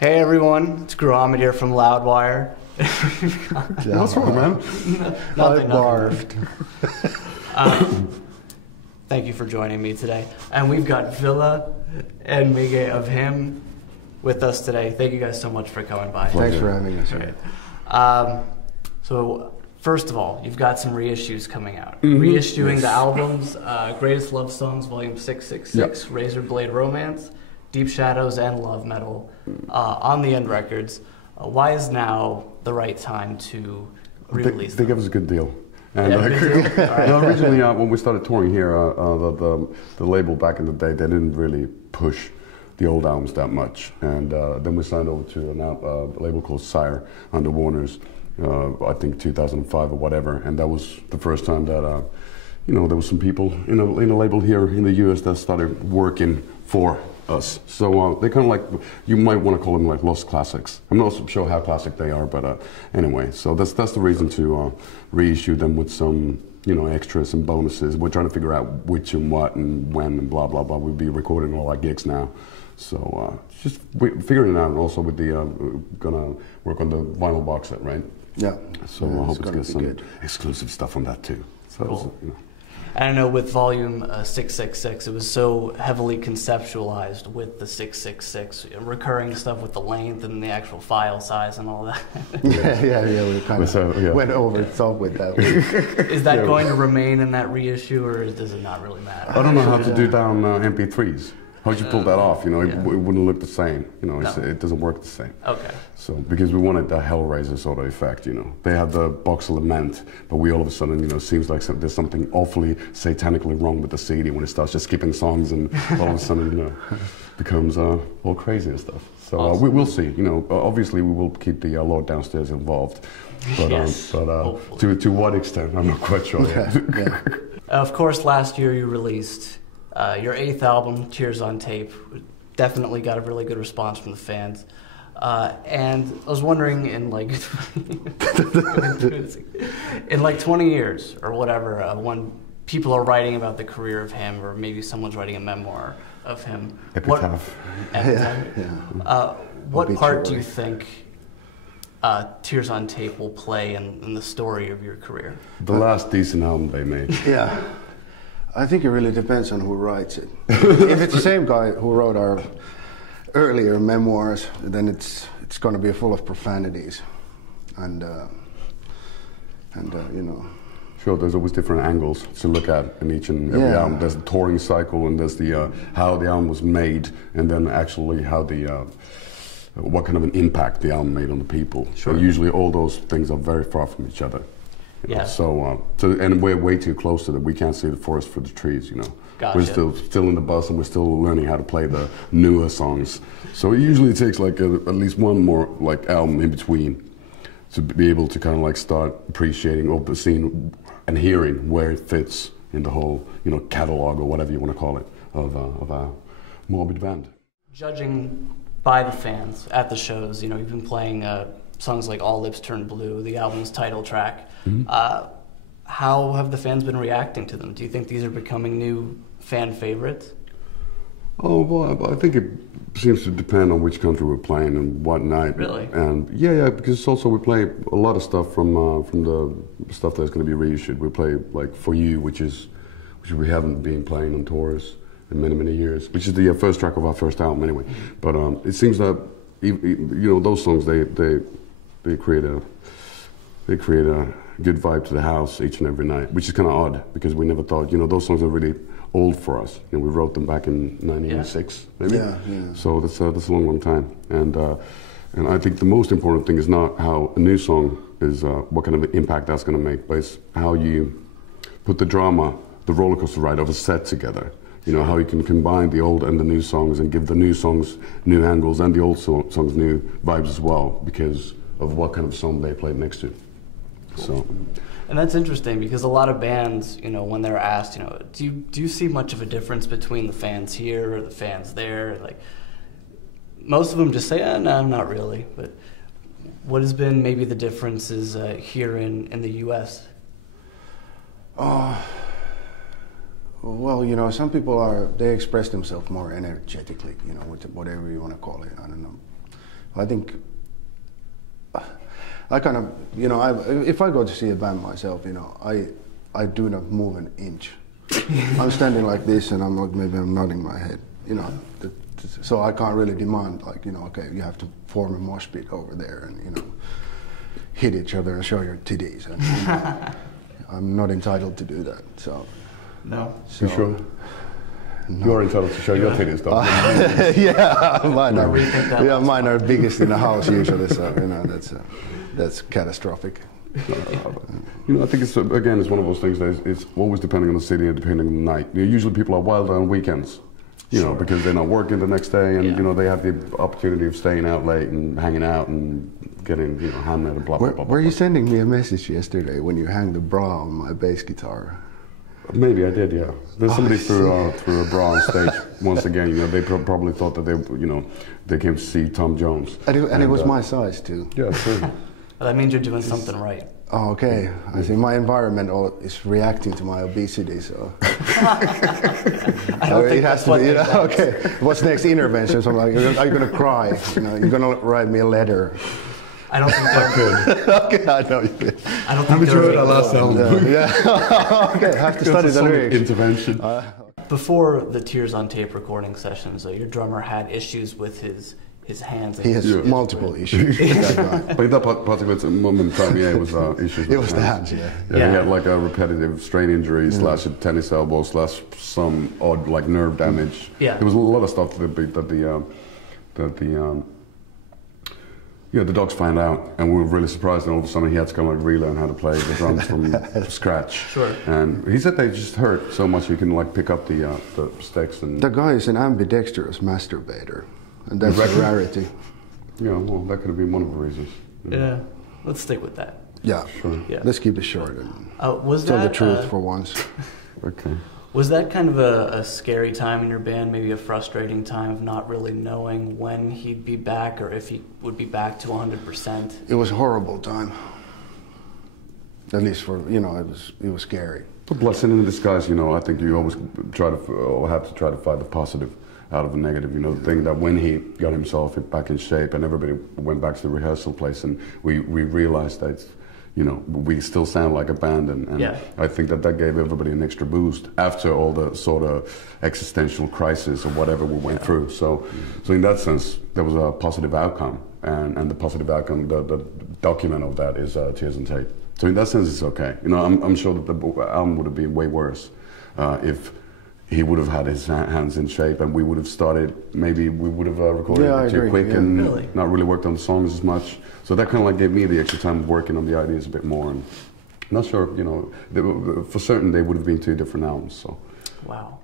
Hey everyone, it's Gruhamed here from Loudwire. What's wrong, man? Nothing. Thank you for joining me today. And we've got Ville and Mikko of him with us today. Thank you guys so much for coming by. Thanks for having us. Great. So first of all, you've got some reissues coming out. Reissuing the albums, Greatest Love Songs, Volume 666, yep. Razor Blade Romance, Deep Shadows, and Love Metal on the End Records. Why is now the right time to release them? They gave us a good deal. And Right. originally, when we started touring here, the label back in the day, they didn't really push the old albums that much. And then we signed over to a label called Sire under Warner's, I think 2005 or whatever. And that was the first time that, there was some people in a label here in the US that started working for us. So they kind of like, you might want to call them like lost classics. I'm not sure how classic they are, but anyway, so that's the reason to reissue them with some, extras and bonuses. We're trying to figure out which and what and when and blah, blah, blah. We'll be recording all our gigs now. So just figuring it out, and also with the, gonna work on the vinyl box set, right? Yeah. So I hope it's get some exclusive stuff on that too. So, cool. And I know with Volume 666, it was so heavily conceptualized with the 666, recurring stuff with the length and the actual file size and all that. yeah, we kind of went over the top with that. Is that going to remain in that reissue, or does it not really matter? I don't know how to do down MP3s. How'd you pull that off? It wouldn't look the same. It doesn't work the same. Okay. So because we wanted the Hellraiser sort of effect, They had the box lament, but we all of a sudden, it seems like there's something awfully satanically wrong with the CD when it starts just skipping songs and all of a sudden, becomes all crazy and stuff. So awesome. we'll see. Obviously we will keep the Lord downstairs involved, but yes, to what extent, I'm not quite sure. Yeah. Of course, last year you released your 8th album, Tears on Tape. Definitely got a really good response from the fans. And I was wondering, in like 20 years or whatever, when people are writing about the career of him, or maybe someone's writing a memoir of him. Epitaph. What part do you think Tears on Tape will play in the story of your career? The last decent album they made. Yeah. I think it really depends on who writes it. If it's the same guy who wrote our earlier memoirs, then it's going to be full of profanities, and Sure, there's always different angles to look at in each and every album. There's the touring cycle, and there's the how the album was made, and then actually how what kind of an impact the album made on the people. Sure. So usually all those things are very far from each other. Yeah. So and we're way too close to them. We can't see the forest for the trees. Gotcha. We're still in the bus, and we're still learning how to play the newer songs. So it usually takes like at least one more album in between to be able to kind of start appreciating or seeing and hearing where it fits in the whole catalog or whatever you want to call it of our morbid band. Judging by the fans at the shows, you've been playing songs like All Lips Turn Blue, the album's title track. How have the fans been reacting to them? Do you think these are becoming new fan favorites? Oh, well, I think it seems to depend on which country we're playing and what night. Really? And yeah, because also we play a lot of stuff from the stuff that's going to be reissued. We play like For You, which we haven't been playing on tours in many years, which is the first track of our first album anyway. But it seems that those songs they create a good vibe to the house each and every night, which is kind of odd because we never thought, those songs are really old for us. We wrote them back in 1986, maybe. Yeah. So that's a long time. And I think the most important thing is not how a new song is, what kind of impact that's going to make, but it's how you put the drama, the roller coaster ride of a set together. How you can combine the old and the new songs and give the new songs new angles and the old songs new vibes as well because of what kind of song they played next to. So. And that's interesting because a lot of bands, when they're asked, do you see much of a difference between the fans here or the fans there? Like, most of them just say, no, not really. But what has been maybe the differences here in the U.S.? Well, some people they express themselves more energetically, with whatever you want to call it. I don't know. I think I kind of, you know, if I go to see a band myself, you know, I do not move an inch. I'm standing like this, and I'm like, maybe I'm nodding my head, you know. So I can't really demand, like, you know, okay, you have to form a mosh pit over there and, you know, hit each other and show your titties. And, you know, I'm not entitled to do that. So. No. So, you sure? No. You're entitled to show your titties, though. Yeah, mine are biggest in the house usually. So, you know, that's catastrophic. You know, I think it's again, it's one of those things that it's always depending on the city and depending on the night. You know, usually people are wilder on weekends, you know, because they're not working the next day, and you know they have the opportunity of staying out late and hanging out and getting, you know, hammered and blah blah blah. Were you sending me a message yesterday when you hung the bra on my bass guitar? Maybe I did, yeah. There's somebody threw a bra on stage once again. You know, they probably thought that they came to see Tom Jones, and it was my size too. Yeah, true. Well, that means you're doing something right. Oh, okay. I see. My environment is reacting to my obesity, so I don't think it has to be. You know, okay. What's next intervention? So I'm like, are you gonna cry? You know, you're gonna write me a letter. I don't think I could. Okay, I know you did. I don't think there was that last album. Yeah. Okay, I have to study the lyrics. Intervention. Before the Tears on Tape recording sessions, your drummer had issues with his hands. He has multiple issues. But in that particular moment, he was issues. It was the hands, yeah. He had like a repetitive strain injury slash a tennis elbow slash some odd like nerve damage. Yeah. There was a lot of stuff that the docs found out, and we were really surprised. And all of a sudden, he had to come and relearn how to play the drums from scratch. Sure. And he said they just hurt so much you can like pick up the sticks and. The guy is an ambidextrous masturbator. And that's a rarity. Yeah, well, that could have been one of the reasons. Yeah, let's stick with that. Yeah, sure. Yeah. Let's keep it short and tell the truth for once. Okay. Was that kind of a scary time in your band, maybe a frustrating time of not really knowing when he'd be back or if he would be back to 100%? It was a horrible time. At least for, you know, it was scary. A blessing in disguise, you know. I think you always have to try to find the positive out of the negative, you know, the thing that when he got himself back in shape and everybody went back to the rehearsal place and we realized that, you know, we still sound like a band and I think that gave everybody an extra boost after all the sort of existential crisis or whatever we went through. So in that sense, there was a positive outcome and the positive outcome, the document of that is Tears on Tape. So in that sense, it's okay. You know, I'm sure that the album would have been way worse if he would have had his hands in shape and we would have started, maybe we would have recorded it too quick and not really worked on the songs as much. So that kind of like gave me the extra time of working on the ideas a bit more. And I'm not sure, you know, for certain they would have been two different albums. So. Wow.